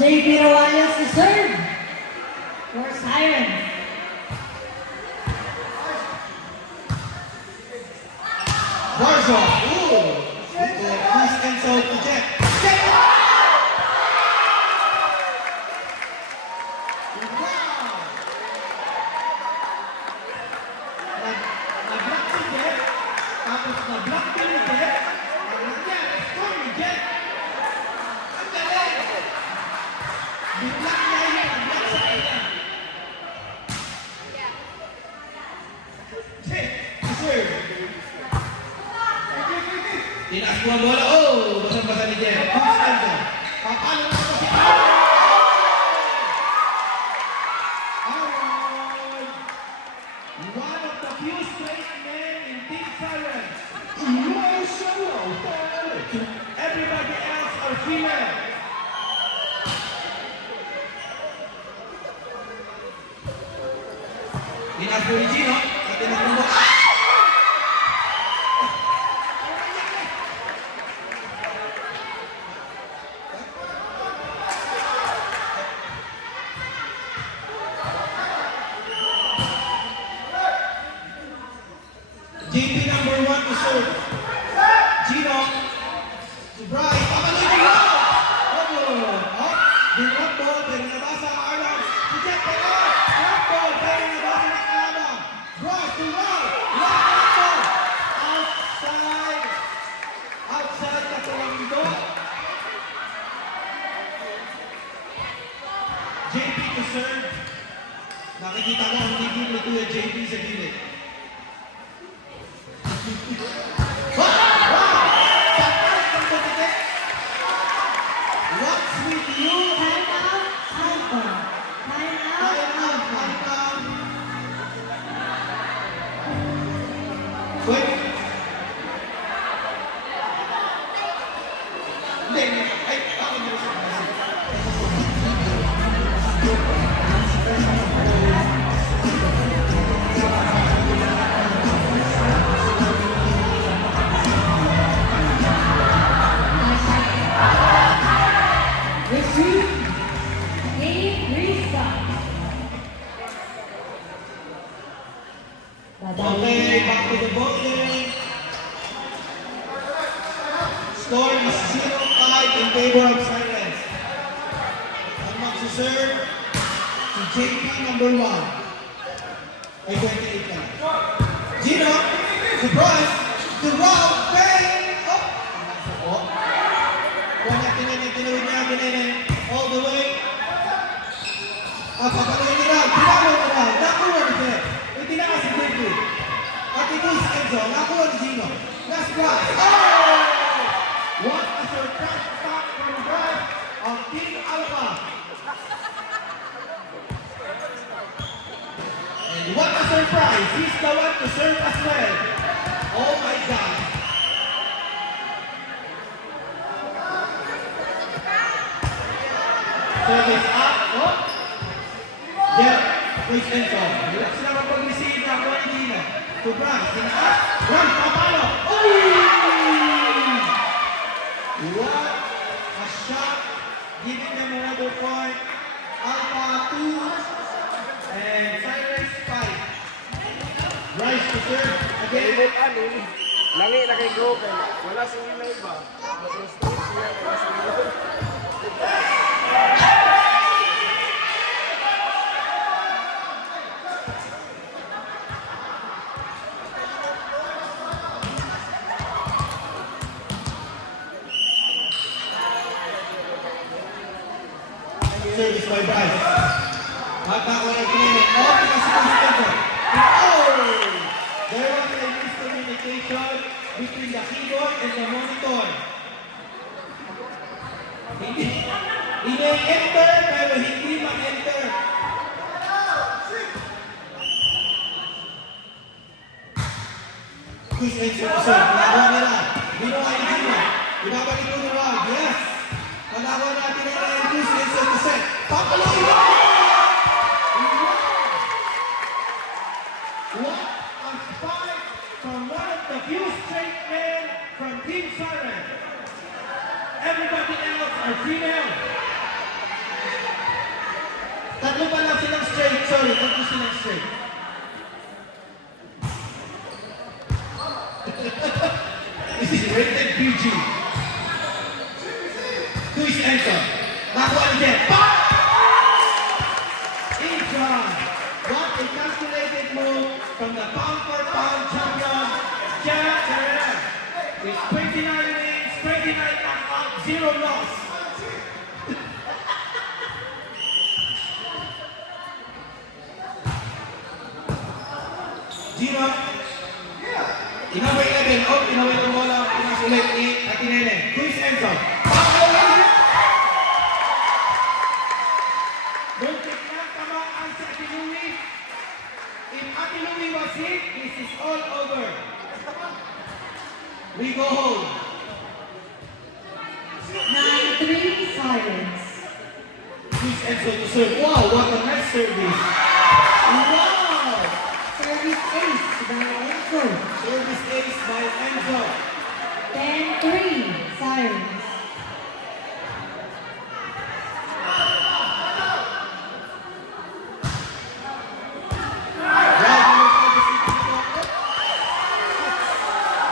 JP Rawales to serve for Sirens. Barzo. Ooh. Chris Enzo to Jet. Jet. Na-block si Jet. Tapos na-block din ni Jet. Ang nangyari, score ni Jet. Ang galing. Di-block niya yun. Na-block sa kanya. Jet. Deserve. Tinaas mo ang bola. Oh! Basang-basa ni Jen. Chris Enzo. Papalo na ito si Aaron! One of the few straight men in Team Sirens. Emotional talent. Everybody else are female. Tinaas mo ni Gino. At tinaas mo. JP number 1 to serve. Gino. To Bryce. Papaloy ko lang. Oh. Dinrap ball. Pero nabasa ang Arlan. Si Jet pero. Drop ball. Pero nabasa ng Alaba. Bryce to Ron. Lock ball. Outside. Outside na Colombo. JP to serve. Nakikita ko ang tigil ni Kuya JP sa gilid. What's with you? Time out, time out. Time out. Wait. Hindi. Ay, ako nyo sa Receive. Game restart. Okay, back to the bowling. Score is 0-5 in favor of Sirens. Ang magsuserve si JP number 1. Ay, 28 ka. Gino, to Bryce, to Rob, bang! Oh! Wala, tinawid niya, all the way. At papaloy ni Rob, tinawid ni Rob, nakuha ni Jet. May tinakas si JP. At ito si Enzo, nakuha ni Gino. Last Bryce. Oh! What a surprise stop from Bryce of Team Alpha. And what a surprise, he's the one to serve as well. Oh my God. Service up. Oh. Jet, Chris Enzo. Hirap sila mag-receive na ako ni Gino. To Bryce, tinaas. Bryce, papalo. Oh! What a shot. Giving them another point. Alpha 2 and Sirens 5. Bryce to serve again. Limit ani, langi na kay group eh. Wala sa ila iba. Mas street siya, wala sa ila. Service by Bryce. At ako na pinili. Oh, because si Chris Enzo. Oh! There was a miscommunication between the keyboard and the monitor. Ine-enter pero hindi ma-enter. Chris Enzo to serve. Nagawa nila. Ginawa ni Gino. Ibabalik ko ni Rob. Yes! Nagawa natin nila yung Chris Enzo to serve. Papaloy mo! What a spike from one of the few straight men from Team Siren. Everybody else are female. Tatlo pa lang silang straight. Sorry, tatlo silang straight. This is rated PG. Luis Enzo. Nakuha ni Jeff. Pop! Intron. What a calculated move from the pound-for-pound champion, Jeff Guerrero. With 29 wins, 29 knockouts, 0 loss. Gino. Inaway 11. Oh, inaway ng bola. Pinasulit ni Atinene. Luis Enzo. Muntik na tamaan si Ate Louie. If Ate Louie was hit, this is all over. We go home. 9-3 silence. Luis Enzo to serve. Wow, what a nice service. Wow! Service ace by Enzo. Service ace by Enzo. 10-3 silence.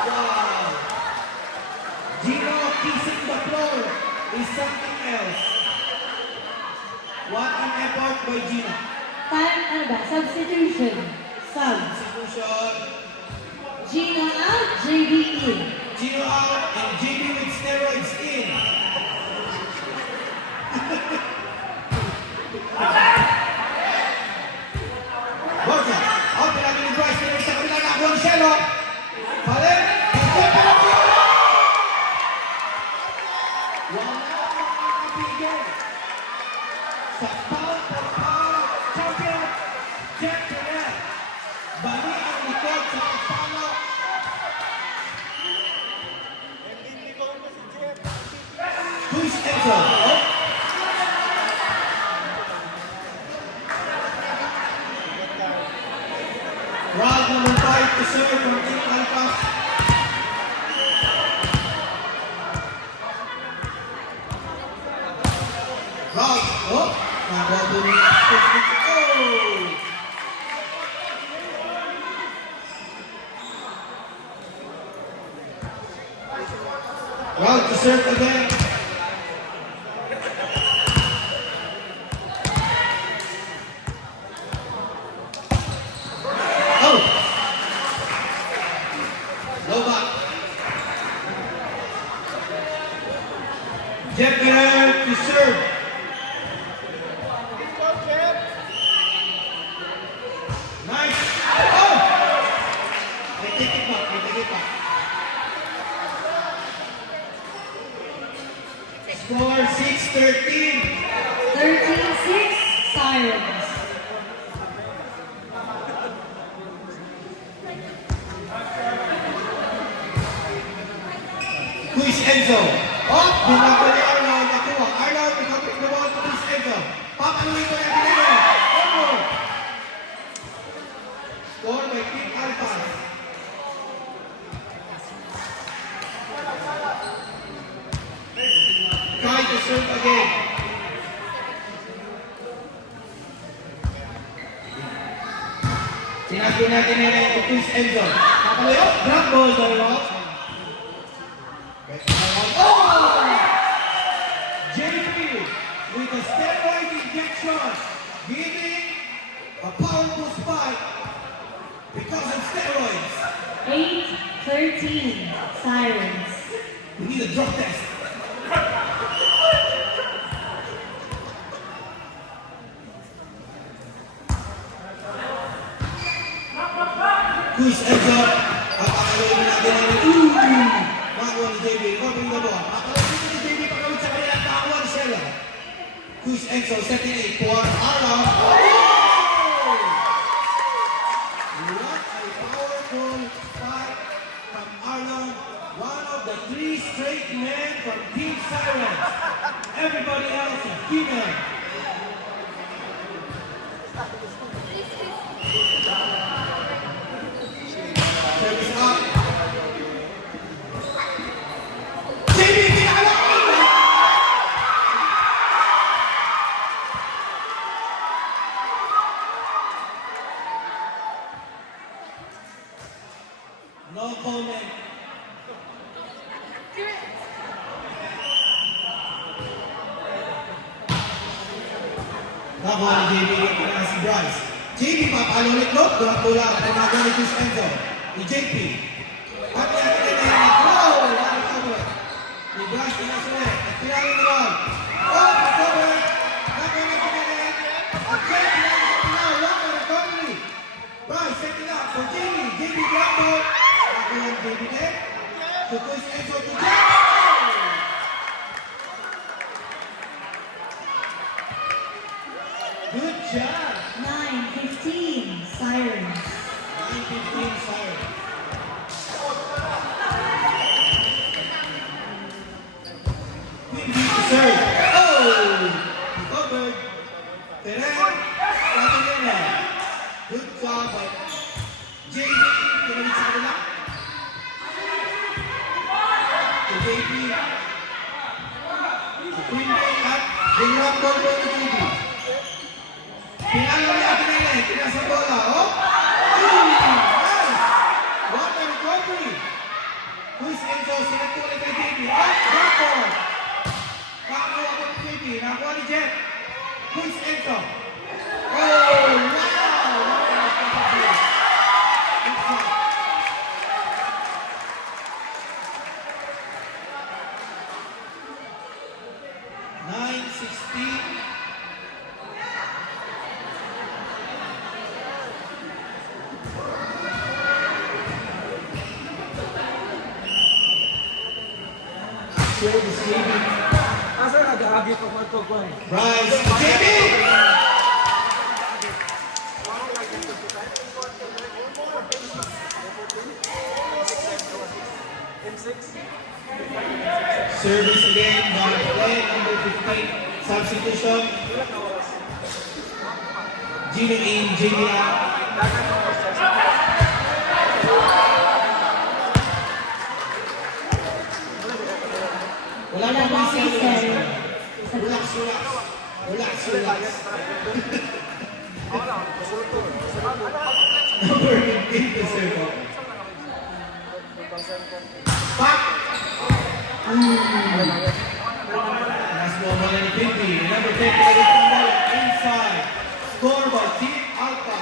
Wow! Gino kissing the floor is something else. What an effort by Gino. Time ano ba? Substitution. Sub. Substitution. Gino out, JB in. Gino out and JB with steroids in. Borja, out lagi ni Bryce Taylor sa kabila na Juan Cielo. Balik, higit pa lang yun. Wala makakapigil. Sa pound-for-pound champion, Jeff Guerrero. Bali ang likod sa pagpalo. Luis Enzo. Oh. Round number 5 to serve from Team Alpha. Round. Oh. Nakuha doon ni Oh. Round to serve again. Oh! Low back. Jeff Guerrero to serve. Nice. Oh! I take it back. I take it back. Score 6-13. 13-6 silence. Luis Enzo. Oh, bumaba ni Arnold. Nakuha. Arnold, nakapit na ball to Luis Enzo. Papaluin ko na pinili. Oh! Score by Team Alpha. Try to serve again. Sinabi natin na yung Luis Enzo. Papaluin. Oh, drop ball by Rock. Oh! JP with a steroid injection giving a powerful spike because of steroids. 8-13 silence. We need a drug test. Luis Enzo, papakaloyin natin ang makakuha ni JB. Covering the ball. Papakaloyin ni JB pagkawit sa kanila at makakuha ni Cielo. Luis Enzo setting it for Arnold. Oh! What a powerful fight from Arnold. One of the 3 straight men from Team Sirens. Everybody else is female. Service up. JB, pinakalakan! Nakuha ni JB yung pinaka si Bryce. JB papalo ulit no? Doon bola. Panago ni Chris Enzo. Ni JP. At yan na wow! Wala cover. Ni Bryce pinasulit. At pinalo ni Ron. Oh! Cover! Nakuha ni Pinanin. At JP lang sa pinalo. Wala recovery. Bryce setting up for JB. JB grab ball. Nakuha ni JB net. To Chris Enzo to JB. Good job! 9:15, Sirens. 9:15 Siren. Queen beat to serve. Oh! Recovered. Teren. Patinena. Good job by JB. Pinalit sa kanila. To JB. To Queen Bay at dinrap ball to JB. Pinalo niya Pinay, pinasa bola, oh! Nice! What a recovery! Luis Enzo, sinat ko ulit kay JB. Oh, Bako! Nakakuha ko ni JB, nakakuha ni Jet. Luis Enzo. Oh, wow! What a recovery! Good job. (9:16) Service JB. Asa nag-aagi pa ko ito, Kwan? Rise JB. Service again by play number 15. Substitution. Gino in, JB out. Wala Wala pa pa si si Relax, Sir. relax. Relax. Number 15 to serve up. Back. Last ball bola ni Pinky. Number 10 lagi tambal inside. Score by Team Alpha.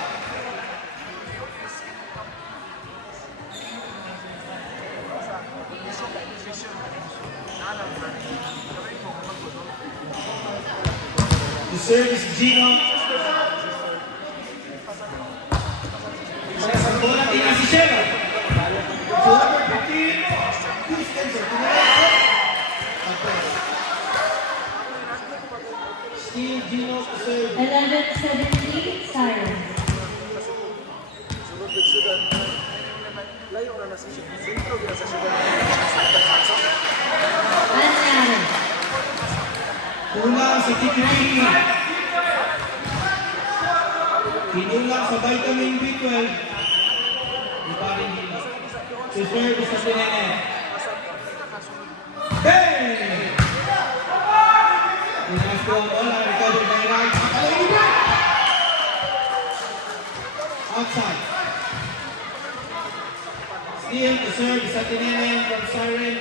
The service Gino. Sa bola tingnan si Sheva. So number 15, Chris Enzo. Steve Gino to serve. 11:17, Sirens. Layo na sa sentro, gina sa syudad. Anyaran. Kulang sa TPP. Kinulang sa vitamin B12. Di pa rin dito. To serve sa Pinene. Bang! Pinas ko ang bola. Recovered by right. Pakalay ni Brad! Outside. Steal to serve sa Pinene from Siren.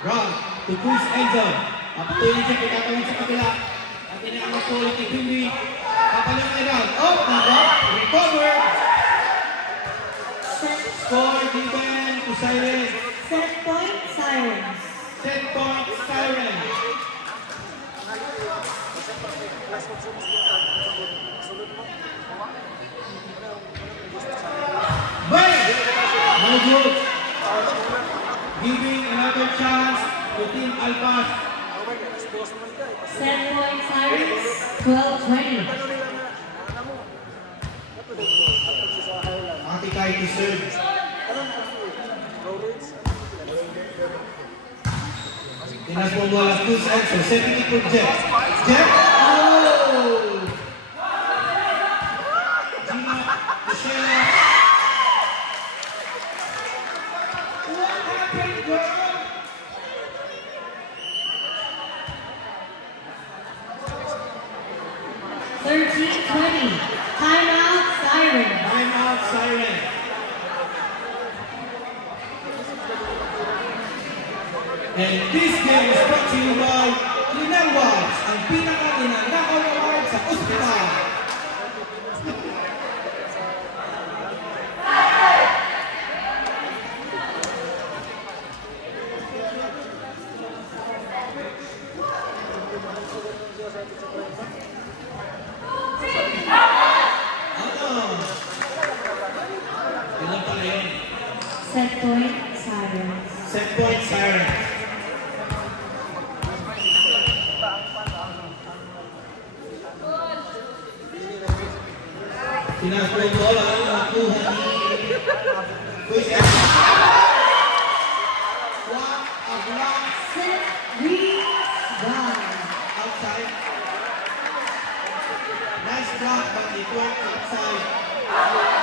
Run to Cruz Enzo. Papatuloy siya pinatawid sa kabila. At inaangat po ulit ni Bimbi. Papalong na run. Oh, nako. Recover. Score given to Siren. Set point, Sirens. Set point Siren. Bang! No good. Giving another chance to Team Alphas. Set point, Sirens. 12:20. Atikay to serve. Tinas mo bola Cruz Enzo. Setting it for Jeff. Jeff. Oh! Gina. Michelle. What happened, girl? 13-20. Timeout siren. Timeout siren. And this game is brought to you by Linang Wives, ang pinaka-ninanakaw na wives sa ospital. Ilan pala yun? Set point sirens. Set point siren. Pinaspoy ko lang ang nakuha ni Kuya Sir. What a block Set rebound. outside. Nice block, but it went outside.